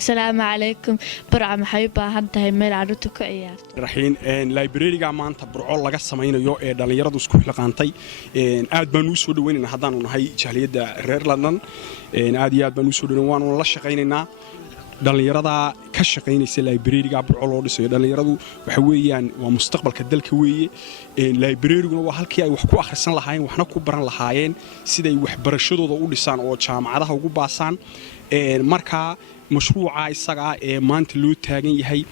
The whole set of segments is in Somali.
السلام عليكم برعا محيبة هانتهي ميل عروتو كعيارتو raxiin library-ga maanta Burco laga samaynayo ee dhalinyaradu isku xilqaantay aad baan u soo dhaweynaa hadaan u nahay jahliyada reer London aad iyo aad baan u soo dhaweynaa waan la shaqaynaynaa dhalinyarada ka shaqaynaysa library-ga Burco loo dhisayo dhalinyaradu waxa weeyaan waa mustaqbalka dalka weeye library-guna waa halkii ay wax ku akhrisan lahaayeen waxna ku baran lahaayeen siday waxbarashadooda u dhisaan oo jaamacadaha ugu baasaan marka mashruuca isaga ee maanta loo taagan yahay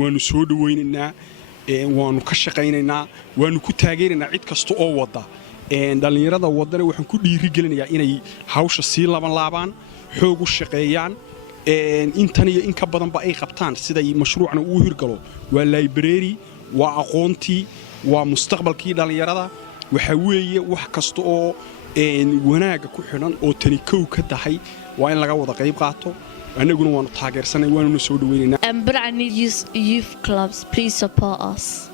waanu soo dhaweynaynaa waanu ka shaqaynaynaa waanu ku taageeraynaa cid kasta oo wada dhalinyarada wadana waxaan ku dhiirigelinayaa inay hawsha sii laabaan xoog u shaqeeyaan intan iyo in ka badan ba ay qabtaan sida mashruucna uu hirgalo waa library waa aqoontii waa mustaqbalkii dhalinyarada waxa weeye wax kasta oo wanaaga ku xidhan oo tani kow ka tahay waa in laga wada qayb qaato anaguna waanu taageersanay waanu soo dhaweynaa But I need youth clubs, please support us.